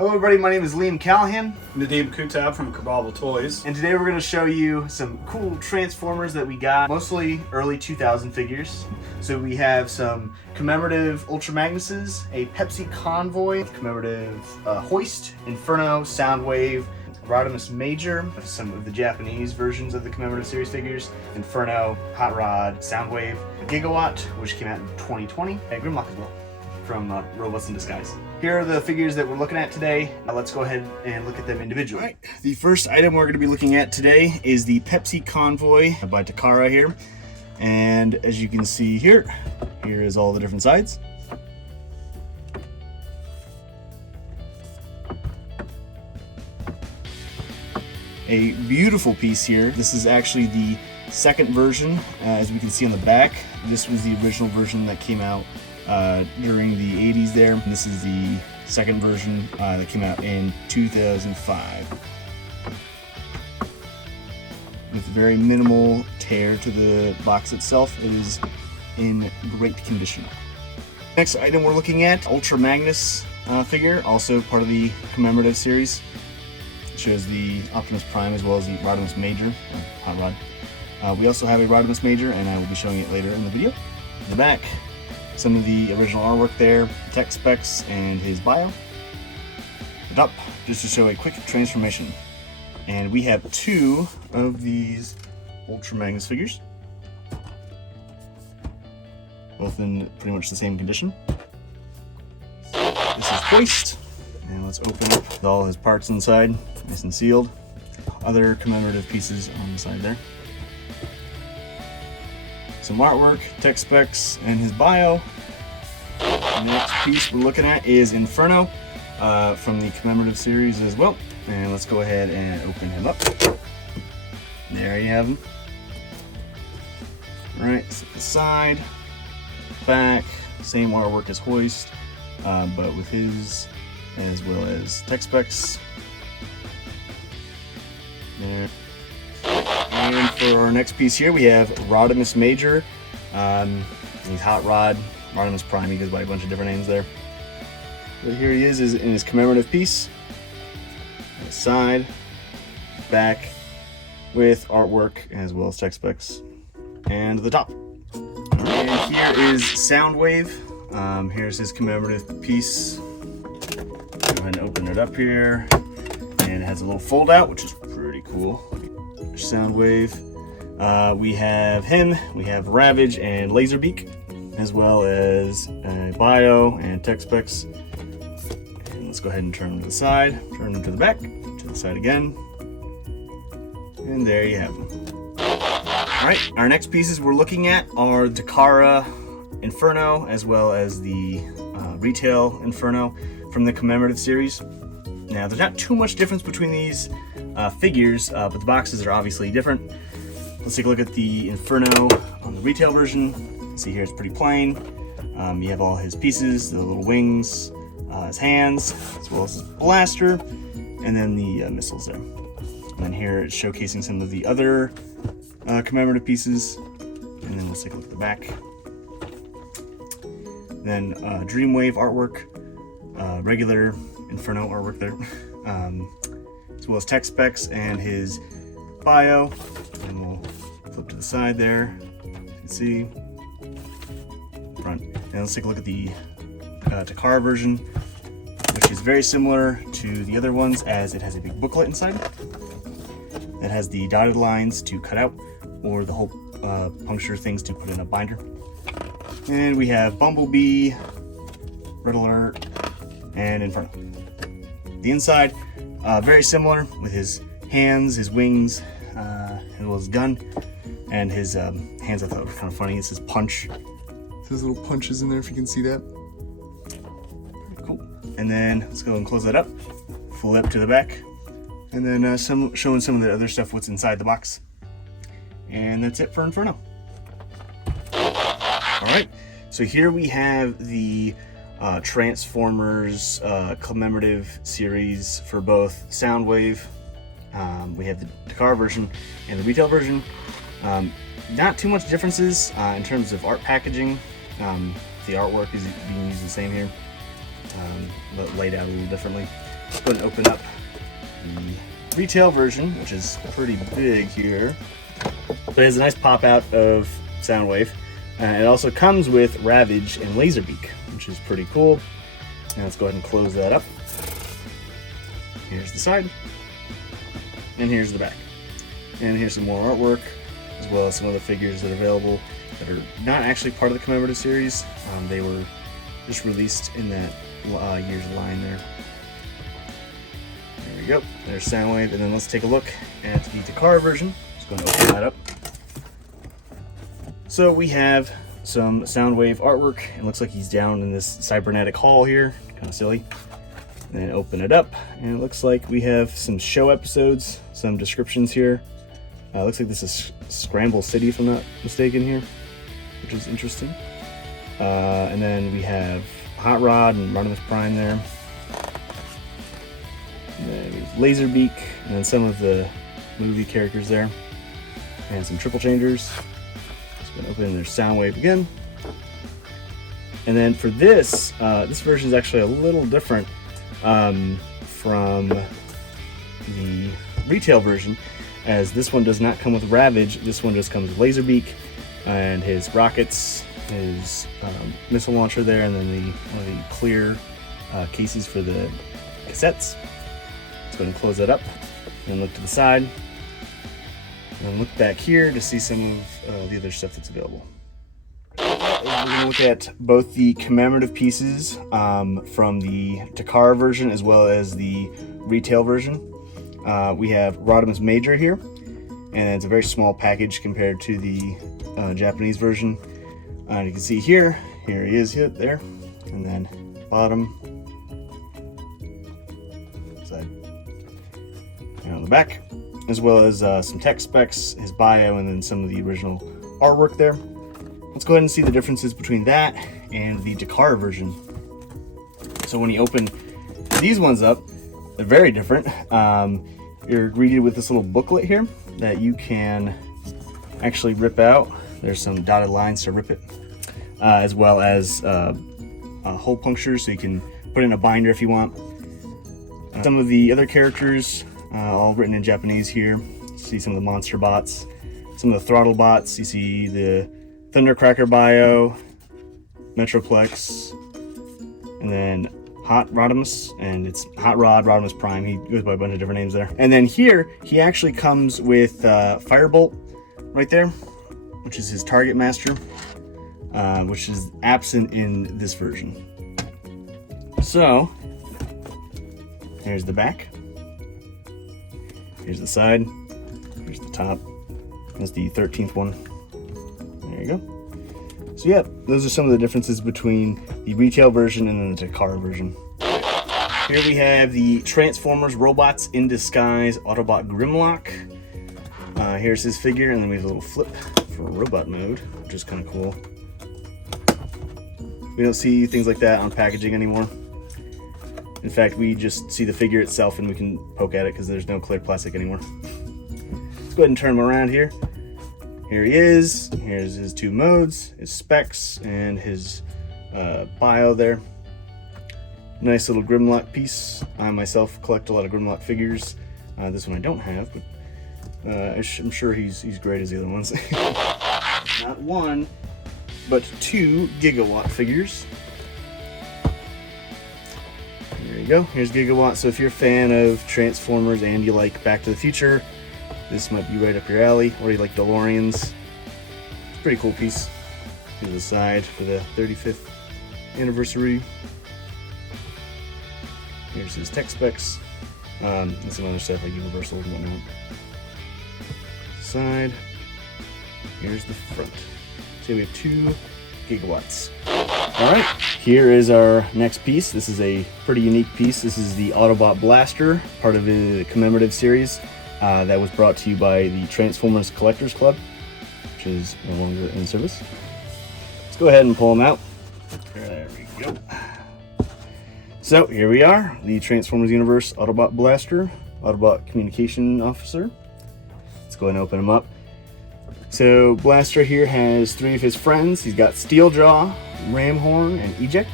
Hello everybody, my name is Liam Callahan. Nadeem Kutab from Kerbobble Toys. And today we're going to show you some cool Transformers that we got, mostly early 2000 figures. So we have some Commemorative Ultra Magnuses, a Pepsi Convoy, Commemorative HOIST, Inferno, Soundwave, RODIMUS Major, some of the Japanese versions of the Commemorative series figures, Inferno, Hot Rod, Soundwave, Gigawatt, which came out in 2020, and Grimlock as well, from Robots in Disguise. Here are the figures that we're looking at today. Now let's go ahead and look at them individually. All right, the first item we're going to be looking at today is the Pepsi Convoy by Takara here. And as you can see here is all the different sides. A beautiful piece here. This is actually the second version, as we can see on the back. This was the original version that came out during the 80s there. And this is the second version that came out in 2005. With very minimal tear to the box itself, it is in great condition. Next item we're looking at, Ultra Magnus figure, also part of the Commemorative series. It shows the Optimus Prime as well as the RODIMUS Major, Hot Rod. We also have a RODIMUS Major, and I will be showing it later in the video. In the back, some of the original artwork there, tech specs, and his bio. The top, just to show a quick transformation. And we have two of these Ultra Magnus figures, both in pretty much the same condition. This is HOIST, and let's open up with all his parts inside, nice and sealed. Other commemorative pieces on the side there. Some artwork, tech specs, and his bio. The next piece we're looking at is Inferno from the Commemorative series as well. And let's go ahead and open him up. There you have him. Right, so the side, back, same artwork as HOIST, but with his as well as tech specs. There. And for our next piece here, we have RODIMUS Major. He's Hot Rod, RODIMUS Prime. He goes by a bunch of different names there. But here he is in his commemorative piece. The side, back, with artwork as well as tech specs, and the top. And here is Soundwave. Here's his commemorative piece. Go ahead and open it up here, and it has a little fold out, which is pretty cool. Soundwave. We have him, we have Ravage and Laserbeak, as well as a bio and tech specs. And let's go ahead and turn them to the side, turn them to the back, to the side again, and there you have them. Alright, our next pieces we're looking at are Takara Inferno, as well as the retail Inferno from the Commemorative series. Now, there's not too much difference between these figures, but the boxes are obviously different. Let's take a look at the Inferno on the retail version. See here, it's pretty plain. You have all his pieces, the little wings, his hands, as well as his blaster, and then the missiles there. And then here it's showcasing some of the other commemorative pieces. And then let's take a look at the back. Then Dreamwave artwork, regular Inferno artwork there. As well as tech specs and his bio. And we'll flip to the side there. You can see front. And let's take a look at the Takara version, which is very similar to the other ones, as it has a big booklet inside. It has the dotted lines to cut out, or the whole puncture things to put in a binder. And we have Bumblebee, Red Alert, and Inferno. The inside, very similar, with his hands, his wings, as well as his gun, and his hands. I thought were kind of funny. It's his punch. There's little punches in there, if you can see that. Pretty cool. And then let's go and close that up. Flip to the back, and then showing some of the other stuff what's inside the box. And that's it for Inferno. All right. So here we have the Transformers Commemorative series for both Soundwave. We have the Takara version and the retail version. Not too much differences in terms of art packaging. The artwork is being used the same here. but laid out a little differently. Let's go ahead and open up the retail version, which is pretty big here. But it has a nice pop out of Soundwave. It also comes with Ravage and Laserbeak, which is pretty cool. And let's go ahead and close that up. Here's the side, and here's the back. And here's some more artwork, as well as some other figures that are available that are not actually part of the Commemorative series. They were just released in that year's line there. There we go. There's Soundwave, and then let's take a look at the Takara version. Just going to open that up. So we have some Soundwave artwork. It looks like he's down in this cybernetic hall here. Kind of silly. And then open it up, and it looks like we have some show episodes, some descriptions here. Looks like this is Scramble City, if I'm not mistaken here, which is interesting. And then we have Hot Rod and RODIMUS Prime there. And then Laserbeak, and then some of the movie characters there. And some triple changers. Just gonna open their Soundwave again. And then for this, this version is actually a little different from the retail version, as this one does not come with Ravage. This one just comes with Laserbeak and his rockets, his missile launcher there, and then one of the clear cases for the cassettes. Let's go ahead and close that up, and look to the side, and then look back here to see some of the other stuff that's available. We're going to look at both the commemorative pieces from the Takara version as well as the retail version. We have RODIMUS Major here, and it's a very small package compared to the Japanese version. You can see here he is there, and then bottom, side, and on the back, as well as some tech specs, his bio, and then some of the original artwork there. Let's go ahead and see the differences between that and the Takara version. So when you open these ones up, they're very different. You're greeted with this little booklet here that you can actually rip out. There's some dotted lines to rip it, as well as hole punctures, so you can put in a binder if you want. Some of the other characters, all written in Japanese here. See some of the monster bots, some of the throttle bots. You see the Thundercracker bio, Metroplex, and then Hot RODIMUS, and it's Hot Rod, RODIMUS Prime. He goes by a bunch of different names there. And then here, he actually comes with Firebolt right there, which is his target master, which is absent in this version. So, here's the back. Here's the side. Here's the top. That's the 13th one. There you go. So yeah, those are some of the differences between the retail version and then the Takara version. Here we have the Transformers Robots in Disguise Autobot Grimlock. Here's his figure, and then we have a little flip for robot mode, which is kind of cool. We don't see things like that on packaging anymore. In fact, we just see the figure itself and we can poke at it because there's no clear plastic anymore. Let's go ahead and turn him around here. Here he is. Here's his two modes, his specs, and his bio there. Nice little Grimlock piece. I myself collect a lot of Grimlock figures. This one I don't have, but I'm sure he's great as the other ones. Not one, but two Gigawatt figures. There you go. Here's Gigawatt. So if you're a fan of Transformers and you like Back to the Future, this might be right up your alley. Or you like DeLoreans. Pretty cool piece. To the side for the 35th anniversary. Here's his tech specs. And some other stuff like Universal and whatnot. Side. Here's the front. So we have two Gigawatts. Alright, here is our next piece. This is a pretty unique piece. This is the Autobot Blaster, part of the Commemorative series that was brought to you by the Transformers Collectors Club, which is no longer in service. Let's go ahead and pull them out. There we go. So here we are, the Transformers Universe Autobot Blaster, Autobot Communication Officer. Let's go ahead and open him up. So Blaster here has three of his friends. He's got Steeljaw, Ramhorn, and Eject.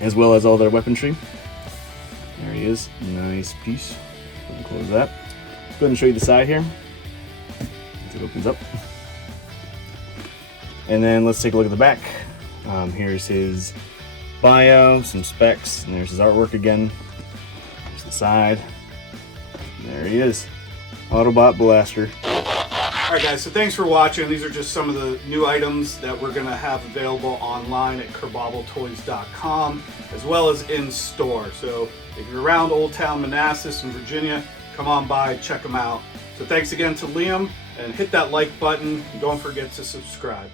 as well as all their weaponry. There he is. Nice piece. Go and close that. Let's go ahead and show you the side here. As it opens up. And then let's take a look at the back. Here's his bio, some specs, and there's his artwork again. There's the side. There he is. Autobot Blaster. Alright guys, so thanks for watching. These are just some of the new items that we're going to have available online at Kerbobbletoys.com, as well as in store. So if you're around Old Town Manassas in Virginia, come on by, check them out. So thanks again to Liam, and hit that like button, and don't forget to subscribe.